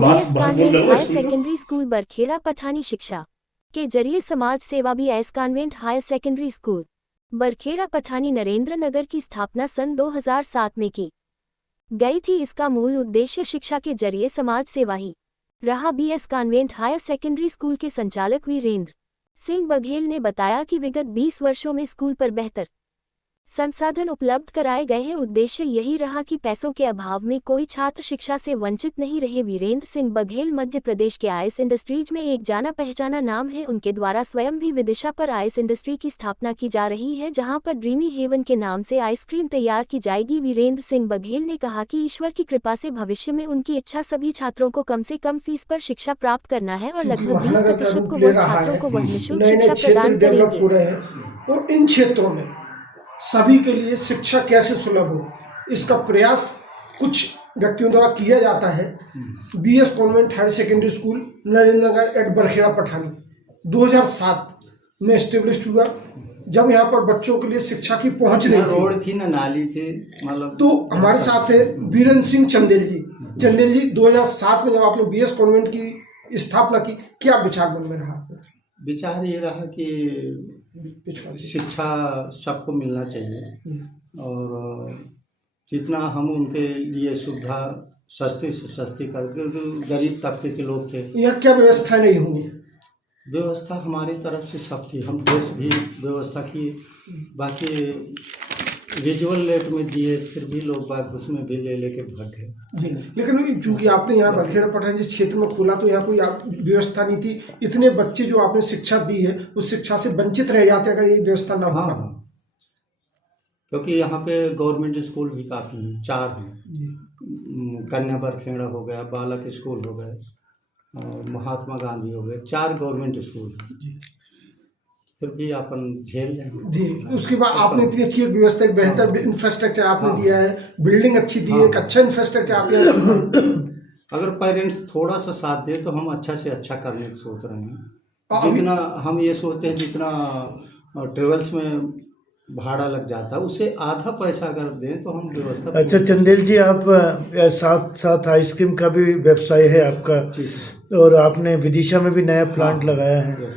BS convent higher secondary school Barkheda Pathani शिक्षा के जरिए समाज सेवा। BS convent higher secondary school Barkheda Pathani Narendra Nagar की स्थापना सन 2007 में की गई थी। इसका मूल उद्देश्य शिक्षा के जरिए समाज सेवा ही रहा। BS convent higher secondary school के संचालक वीरेंद्र सिंह बघेल ने बताया कि विगत 20 वर्षों में स्कूल पर बेहतर संसाधन उपलब्ध कराए गए हैं। उद्देश्य यही रहा कि पैसों के अभाव में कोई छात्र शिक्षा से वंचित नहीं रहे। वीरेंद्र सिंह बघेल मध्य प्रदेश के आइस इंडस्ट्रीज में एक जाना पहचाना नाम है। उनके द्वारा स्वयं भी विदिशा पर आइस इंडस्ट्री की स्थापना की जा रही है, जहां पर ड्रीमी हेवन के नाम से आइसक्रीम तैयार की जाएगी। वीरेंद्र सिंह बघेल ने कहा कि ईश्वर की कृपा से भविष्य में उनकी इच्छा सभी छात्रों को कम से कम फीस पर शिक्षा प्राप्त करना है और लगभग 20% को वह छात्रों को वह निःशुल्क शिक्षा प्रदान करेंगे। और इन क्षेत्रों में सभी के लिए शिक्षा कैसे सुलभ हो, इसका प्रयास कुछ व्यक्तियों द्वारा किया जाता है। BS convent higher secondary school Narendra Nagar at Barkheda Pathani 2007 में एस्टेब्लिश हुआ, जब यहाँ पर बच्चों के लिए शिक्षा की पहुंच नहीं थी, रोड थी ना नाली थी मतलब। तो हमारे साथ है वीरेंद्र सिंह चंदेल जी 2007 में जब आपने बीएस कॉन्वेंट की स्थापना की, क्या विचार मन में रहा? विचार ये रहा कि शिक्षा सबको मिलना चाहिए और जितना हम उनके लिए सुविधा सस्ती से सस्ती करके, जो गरीब तबके के लोग थे। यहाँ क्या व्यवस्था नहीं होंगी? व्यवस्था हमारी तरफ से सब थी, हम देश भी व्यवस्था की, बाकी विजुअल रेट में दिए, फिर भी लोग बात उसमें भी ले लेके भाग गए जी। लेकिन चूंकि आपने यहाँ बरखेड़ा पठानी जिस क्षेत्र में खोला, तो यहाँ कोई व्यवस्था नहीं थी। इतने बच्चे जो आपने शिक्षा दी है उस शिक्षा से वंचित रह जाते अगर ये व्यवस्था ना हो। हाँ, क्योंकि यहाँ पे गवर्नमेंट स्कूल भी काफ़ी हैं, 4 हैं। कन्या बरखेड़ा हो गया, बालक स्कूल हो गए, और महात्मा गांधी हो गए, 4 गवर्नमेंट स्कूल हैं। फिर भी अपन झेल रहे जी। उसके बाद आपने इतनी अच्छी व्यवस्था, एक बेहतर इंफ्रास्ट्रक्चर आपने दिया है, बिल्डिंग अच्छी दी है, एक अच्छा इंफ्रास्ट्रक्चर आपने। अगर पेरेंट्स थोड़ा सा साथ दे तो हम अच्छा से अच्छा करने की सोच रहे हैं। जितना हम ये सोचते हैं जितना ट्रेवल्स में भाड़ा लग जाता है, उससे आधा पैसा अगर दें तो हम व्यवस्था। अच्छा चंदेल जी, आप साथ साथ आइसक्रीम का भी व्यवसाय है आपका, और आपने विदिशा में भी नया प्लांट लगाया है,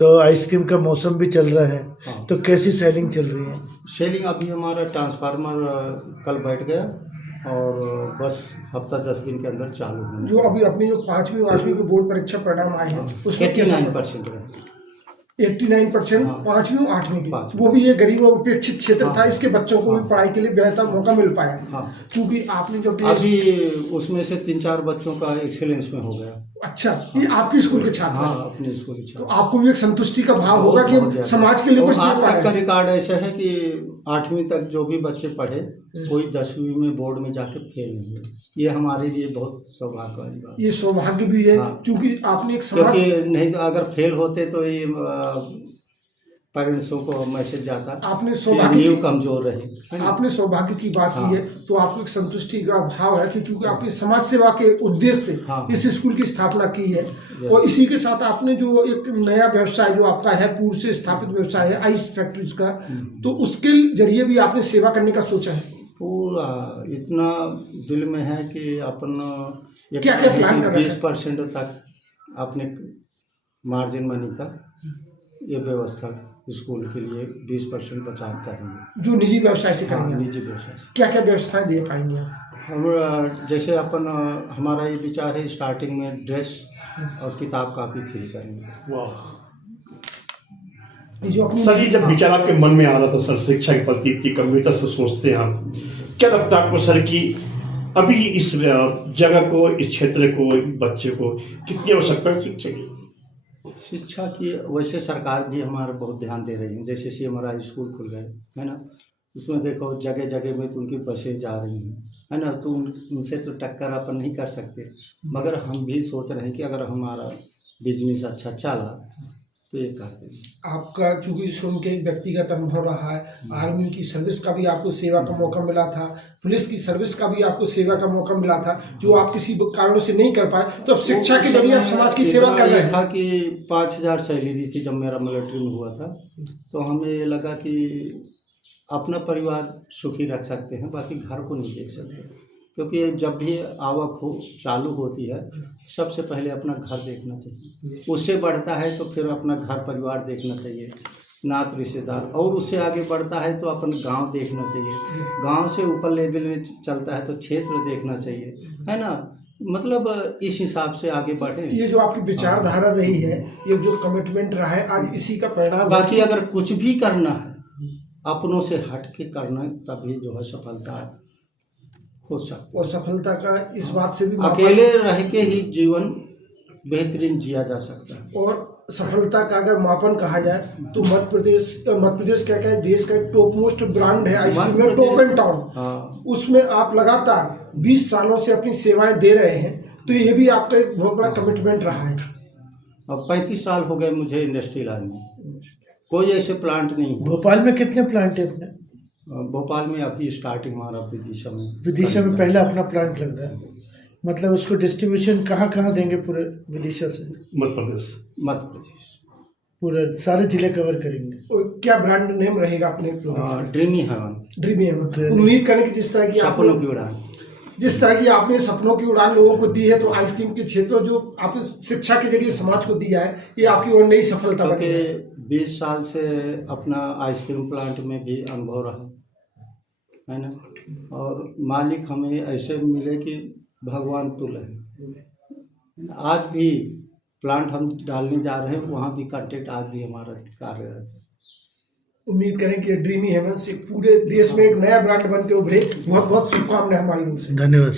तो आइसक्रीम का मौसम भी चल रहा है। तो कैसी सेलिंग चल रही है? सेलिंग अभी हमारा ट्रांसफार्मर कल बैठ गया और बस हफ्ता 10 दिन के अंदर चालू होगा। जो अभी अपनी जो 5वीं और 8वीं के बोर्ड परीक्षा परिणाम आए हैं उसमें 89% रहे। 89% 5वीं और 8वीं की, वो भी ये गरीब और उपेक्षित क्षेत्र था, इसके बच्चों को भी पढ़ाई के लिए बेहतर मौका मिल पाया। क्योंकि आपने जो अभी उसमें से 3-4 बच्चों का एक्सीलेंस में हो गया। अच्छा, ये आपके स्कूल के छात्र? हाँ, अपने स्कूल के छात्र। तो आपको भी एक संतुष्टि का भाव होगा कि हम समाज के लिए कुछ आज तक का रिकॉर्ड ऐसा है कि 8वीं तक जो भी बच्चे पढ़े, कोई 10वीं में बोर्ड में जाके फेल नहीं हुए। ये हमारे लिए बहुत सौभाग्य वाली बात। ये सौभाग्य भी है। क्योंकि आपने एक समाज, नहीं तो अगर फेल होते तो ये पेरेंट्सों को मैसेज जाता, आपने सौभाग्य कमजोर रहे। आपने सौभाग्य की बात की है, तो आपको एक संतुष्टि का भाव है कि चूंकि आपने समाज सेवा के उद्देश्य से इस स्कूल की स्थापना की है। और इसी के साथ आपने जो एक नया व्यवसाय जो आपका है, पूर्व से स्थापित व्यवसाय है आइस फैक्ट्रीज का, तो उसके जरिए भी आपने सेवा करने का सोचा है? पूरा इतना दिल में है कि अपन क्या क्या प्लान कर रहे हैं? 20% तक अपने मार्जिन मनी का ये व्यवस्था स्कूल के लिए 20% बचा करेंगे, जो निजी व्यवसाय से करेंगे। निजी व्यवसाय से क्या क्या व्यवस्थाएं दे पाएंगे हम? जैसे अपन हमारा ये विचार है स्टार्टिंग में ड्रेस और किताब कापी फ्री करेंगे। वाह, सर ये जब विचार आपके मन में आ रहा था सर, शिक्षा के प्रति इतनी गंभीरता से सोचते हैं आप, क्या लगता है आपको सर कि अभी इस जगह को, इस क्षेत्र को, बच्चे को कितनी आवश्यकता है शिक्षा की? शिक्षा की वैसे सरकार भी हमारा बहुत ध्यान दे रही है। जैसे CMRI स्कूल खुल गए है ना, उसमें देखो जगह जगह में तो उनकी बसें जा रही हैं, है ना, तो उनसे तो टक्कर अपन नहीं कर सकते। मगर हम भी सोच रहे हैं कि अगर हमारा बिजनेस अच्छा चला तो ये कर देंगे। आपका चूंकि सुन के व्यक्तिगत अनुभव रहा है, आर्मी की सर्विस का भी आपको सेवा का मौका मिला था, पुलिस की सर्विस का भी आपको सेवा का मौका मिला था, जो आप किसी कारणों से नहीं कर पाए, तो अब शिक्षा के जरिए आप समाज की सेवा कर रहे हैं। था कि 5000 सैलरी थी जब मेरा मिलिट्री में हुआ था, तो हमें ये लगा कि अपना परिवार सुखी रख सकते हैं, बाकी घर को नहीं देख सकते। क्योंकि जब भी आवक हो चालू होती है सबसे पहले अपना घर देखना चाहिए, उससे बढ़ता है तो फिर अपना घर परिवार देखना चाहिए, नात रिश्तेदार, और उससे आगे बढ़ता है तो अपन गांव देखना चाहिए, गांव से ऊपर लेवल में चलता है तो क्षेत्र देखना चाहिए, है ना। मतलब इस हिसाब से आगे बढ़े। ये जो आपकी विचारधारा रही है, ये जो कमिटमेंट रहा है, आज इसी का परिणाम। बाकी अगर कुछ भी करना है अपनों से हट के करना, तभी जो है सफलता हो सकती है। और सफलता का इस बात से भी अकेले रह के ही जीवन बेहतरीन जिया जा सकता है। और सफलता का अगर मापन कहा जाए तो मध्य प्रदेश क्या है, देश का एक टॉप मोस्ट ब्रांड है आइसक्रीम में, टॉप एंड टाउन। हाँ, उसमें आप लगातार 20 सालों से अपनी सेवाएं दे रहे हैं, तो ये भी आपका एक बहुत बड़ा कमिटमेंट रहा है। अब 35 साल हो गए मुझे इंडस्ट्री लाइन में, कोई ऐसे प्लांट नहीं है। भोपाल में कितने प्लांट है अपने? भोपाल में अभी स्टार्टिंग हमारा विदिशा में। विदिशा में पहला अपना प्लांट लग रहा है, मतलब उसको डिस्ट्रीब्यूशन कहाँ देंगे पूरे विदिशा से? मध्य प्रदेश। मध्य प्रदेश पूरे सारे जिले कवर करेंगे। और क्या ब्रांड नेम रहेगा अपने? Dreamy heaven, dreamy heaven. उम्मीद करें कि जिस तरह की सपनों की उड़ान, जिस तरह की आपने सपनों की उड़ान लोगों को दी है, तो आइसक्रीम के क्षेत्र में जो आपने शिक्षा के जरिए समाज को दिया है, ये आपकी और नई सफलता बनी है। क्योंकि 20 साल से अपना आइसक्रीम प्लांट में भी अनुभव रहा है ना, और मालिक हमें ऐसे मिले कि भगवान तुल्य है। आज भी प्लांट हम डालने जा रहे हैं, वहाँ भी कांटेक्ट आज भी हमारा कार्यरत है। उम्मीद करें कि ड्रीमी हेवन से पूरे देश में एक नया ब्रांड बन के उभरे। बहुत बहुत शुभकामनाएं हमारी ओर से। धन्यवाद।